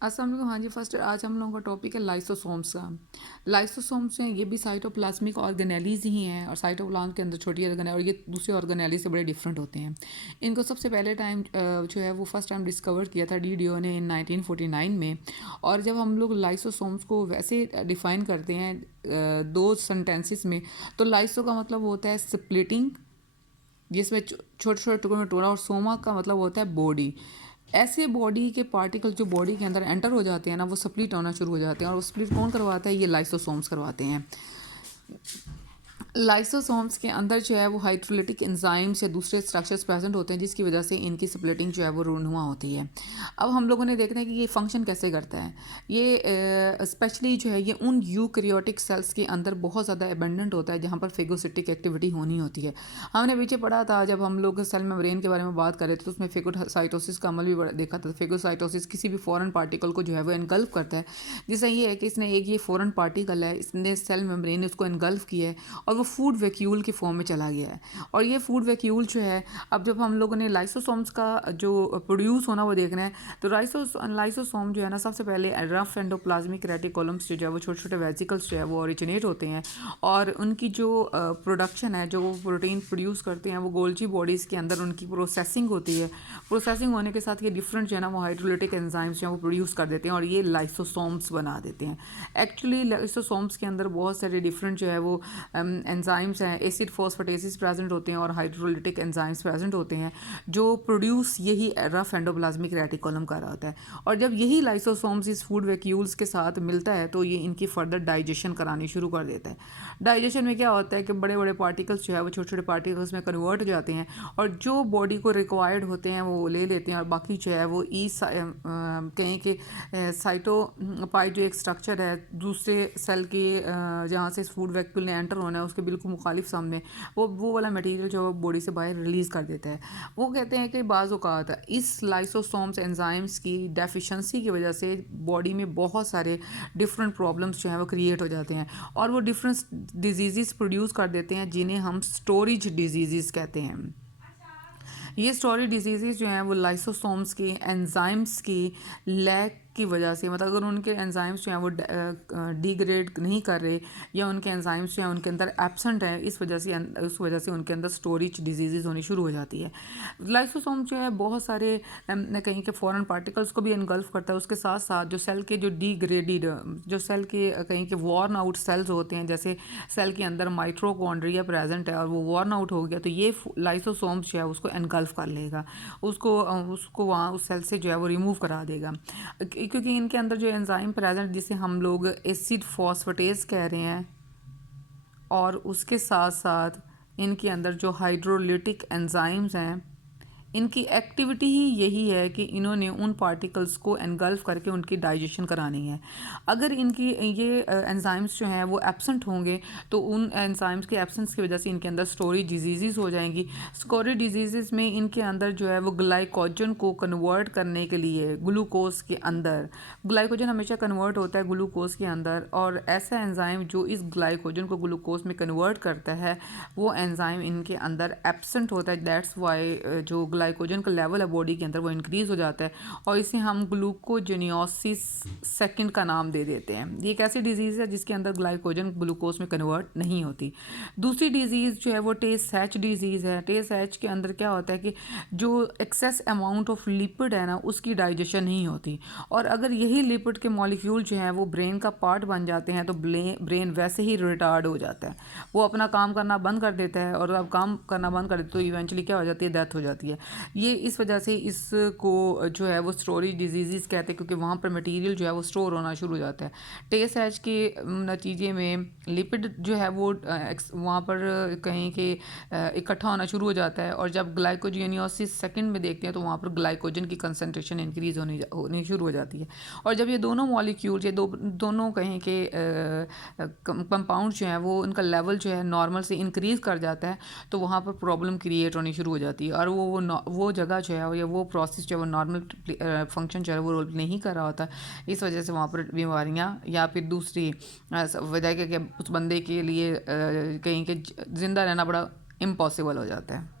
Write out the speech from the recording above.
अस्सलाम वालेकुम। हाँ जी, फर्स्ट आज हम लोगों का टॉपिक है लाइसोसोम्स का। लाइसोसोम्स हैं, ये भी साइटोप्लाज्मिक ऑर्गेनेलीज ही हैं और साइटोप्लाज्म के अंदर छोटी ऑर्गेनेल और ये दूसरे ऑर्गेनेलीज से बड़े डिफरेंट होते हैं। इनको सबसे पहले टाइम जो है वो फर्स्ट टाइम डिस्कवर किया था डीडीओ ने इन 1949 में। और जब हम लोग लाइसोसोम्स को वैसे डिफाइन करते हैं दो सेंटेंसेस में, तो लाइसो का मतलब होता है स्प्लिटिंग, जिसमें छोटे छोटे टुकड़ों में टोना, और सोमा का मतलब होता है बॉडी। ऐसे बॉडी के पार्टिकल जो बॉडी के अंदर एंटर हो जाते हैं ना, वो स्प्लिट होना शुरू हो जाते हैं, और वो स्प्लिट कौन करवाता है? ये लाइसोसोम्स करवाते हैं। लाइसोसोम्स के अंदर जो है वो हाइड्रोलिटिक एंजाइम्स या दूसरे स्ट्रक्चर्स प्रेजेंट होते हैं, जिसकी वजह से इनकी स्प्लिटिंग जो है वो रूनुमा होती है। अब हम लोगों ने देखना है कि ये फंक्शन कैसे करता है। ये स्पेशली जो है ये उन यूकैरियोटिक सेल्स के अंदर बहुत ज़्यादा एबंडेंट होता है जहाँ पर फेगोसिटिक एक्टिविटी होनी होती है। हमने पीछे पढ़ा था जब हम लोग सेल मेम्ब्रेन के बारे में बात कर रहे थे, तो उसमें फेगोसाइटोसिस का अमल भी देखा था। फेगोसाइटोसिस किसी भी फॉरेन पार्टिकल को जो है वो एनगल्फ करता है। जैसे ये है कि इसने एक ये फॉरेन पार्टिकल है, इसने सेल मेम्ब्रेन उसको एनगल्फ किया है और वो फूड वैक्यूल की फॉर्म में चला गया है। और ये फूड वैक्यूल जो है, अब जब हम लोगों ने लाइसोसोम्स का जो प्रोड्यूस होना वो देखना है, तो लाइसोसोम जो है ना, सबसे पहले रफ एंडोप्लाज्मिक रेटिकुलम्स जो है वो छोटे छोटे वेसिकल्स जो है वो ओरिजिनेट होते हैं। और उनकी जो प्रोडक्शन है, जो वो प्रोटीन प्रोड्यूस करते हैं, वो गोल्जी बॉडीज़ के अंदर उनकी प्रोसेसिंग होती है। प्रोसेसिंग होने के साथ ये डिफरेंट जो है ना वो हाइड्रोलिटिक एंजाइम्स जो है वो प्रोड्यूस कर देते हैं और ये लाइसोसोम्स बना देते हैं। एक्चुअली लाइसोसोम्स के अंदर बहुत सारे डिफरेंट जो है वो एंजाइम्स हैं, एसिड फॉस्फेटेसिस प्रेजेंट होते हैं और हाइड्रोलिटिक एंजाइम्स प्रेजेंट होते हैं, जो प्रोड्यूस यही रफ एंडोप्लाज्मिक रेटिकुलम कर रहा होता है। और जब यही लाइसोसोम्स इस फूड वैक्यूल्स के साथ मिलता है, तो ये इनकी फर्दर डाइजेशन करानी शुरू कर देता है। डाइजेशन में क्या होता है कि बड़े बड़े पार्टिकल्स जो है वो छोटे छोटे पार्टिकल्स में कन्वर्ट हो जाते हैं, और जो बॉडी को रिक्वायर्ड होते हैं वो ले लेते हैं, और बाकी जो है वो कहीं के साइटोपाइट जो एक स्ट्रक्चर है दूसरे सेल के जहाँ से इस फूड वैक्यूल ने एंटर होना है उसके बिल्कुल मुखालिफ सामने वो वाला मटेरियल जो बॉडी से बाहर रिलीज़ कर देता है। वो कहते हैं कि बाज़ औक़ात इस लाइसोसोम्स एंजाइम्स की डेफिशिएंसी की वजह से बॉडी में बहुत सारे डिफरेंट प्रॉब्लम्स जो हैं वो क्रिएट हो जाते हैं, और वो डिफरेंट डिजीज़ प्रोड्यूस कर देते हैं, जिन्हें हम स्टोरेज डिजीज़ कहते हैं। ये स्टोरेज डिजीज़ जो हैं वो लाइसोसोम्स की एंजाइम्स की लैक की वजह से, मतलब अगर उनके एंजाइम्स जो हैं वो डिग्रेड नहीं कर रहे, या उनके एंजाइम्स जो हैं उनके अंदर एब्सेंट है, उस वजह से उनके अंदर स्टोरेज डिजीज़ होनी शुरू हो जाती है। लाइसोसोम जो है बहुत सारे कहीं के फॉरेन पार्टिकल्स को भी इनगल्फ करता है, उसके साथ साथ जो सेल के जो डिग्रेडेड जो सेल के कहीं के वॉर्न आउट सेल्स होते हैं, जैसे सेल के अंदर माइटोकॉन्ड्रिया प्रेजेंट है और वो वॉर्न आउट हो गया, तो ये लाइसोसोम्स जो है उसको एनगल्फ कर लेगा, उसको वहाँ उस सेल से जो है वो रिमूव करा देगा, क्योंकि इनके अंदर जो एंजाइम प्रेजेंट, जिसे हम लोग एसिड फॉस्फेटेस कह रहे हैं, और उसके साथ साथ इनके अंदर जो हाइड्रोलिटिक एंजाइम्स हैं, इनकी एक्टिविटी ही यही है कि इन्होंने उन पार्टिकल्स को एनगल्फ करके उनकी डाइजेशन करानी है। अगर इनकी ये एंजाइम्स जो हैं वो एब्सेंट होंगे, तो उन एंजाइम्स के एब्सेंस की वजह से इनके अंदर स्टोरेज डिजीज़ हो जाएंगी। स्टोरेज डिजीज़ में इनके अंदर जो है वो ग्लाइकोजन को कन्वर्ट करने के लिए ग्लूकोज के अंदर, ग्लाइकोजन हमेशा कन्वर्ट होता है ग्लूकोज के अंदर, और ऐसा एंजाइम जो इस ग्लाइकोजन को ग्लूकोज में कन्वर्ट करता है, वो एंजाइम इनके अंदर एब्सेंट होता है। दैट्स वाई जो ग्लाइकोजन का लेवल है बॉडी के अंदर वो इंक्रीज़ हो जाता है, और इसे हम ग्लूकोजेनियोसिस सेकंड का नाम दे देते हैं। ये एक ऐसी डिजीज़ है जिसके अंदर ग्लाइकोजन ग्लूकोज में कन्वर्ट नहीं होती। दूसरी डिजीज़ जो है वो टे-सैच डिजीज़ है। टे-सैच के अंदर क्या होता है कि जो एक्सेस अमाउंट ऑफ लिपिड है ना, उसकी डाइजेशन नहीं होती, और अगर यही लिपिड के मॉलिक्यूल जो हैं वो ब्रेन का पार्ट बन जाते हैं, तो ब्रेन वैसे ही रिटार्ड हो जाता है, वो अपना काम करना बंद कर देता है, और अब काम करना बंद कर देता है तो इवेंचुअली क्या हो जाती है? डेथ हो जाती है। ये इस वजह से इसको जो है वो स्टोरेज डिजीज़ कहते हैं, क्योंकि वहाँ पर मटेरियल जो है वो स्टोर होना शुरू हो जाता है। टे-सैच के नतीजे में लिपिड जो है वो वहाँ पर कहीं के इकट्ठा होना शुरू हो जाता है, और जब ग्लाइकोजेनियोसिस सेकंड में देखते हैं तो वहाँ पर ग्लाइकोजन की कंसनट्रेशन इंक्रीज़ होनी शुरू हो जाती है। और जब ये दोनों मॉलिक्यूल ये दोनों कहीं के कंपाउंड जो हैं वो उनका लेवल जो है नॉर्मल से इंक्रीज़ कर जाता है, तो वहाँ पर प्रॉब्लम क्रिएट होनी शुरू हो जाती है, और वो जगह जो है या वो प्रोसेस जो है वो नॉर्मल फंक्शन जो है वो रोल नहीं कर रहा होता। इस वजह से वहाँ पर बीमारियाँ या फिर दूसरी वजह के उस बंदे के लिए कहीं के ज़िंदा रहना बड़ा इम्पॉसिबल हो जाता है।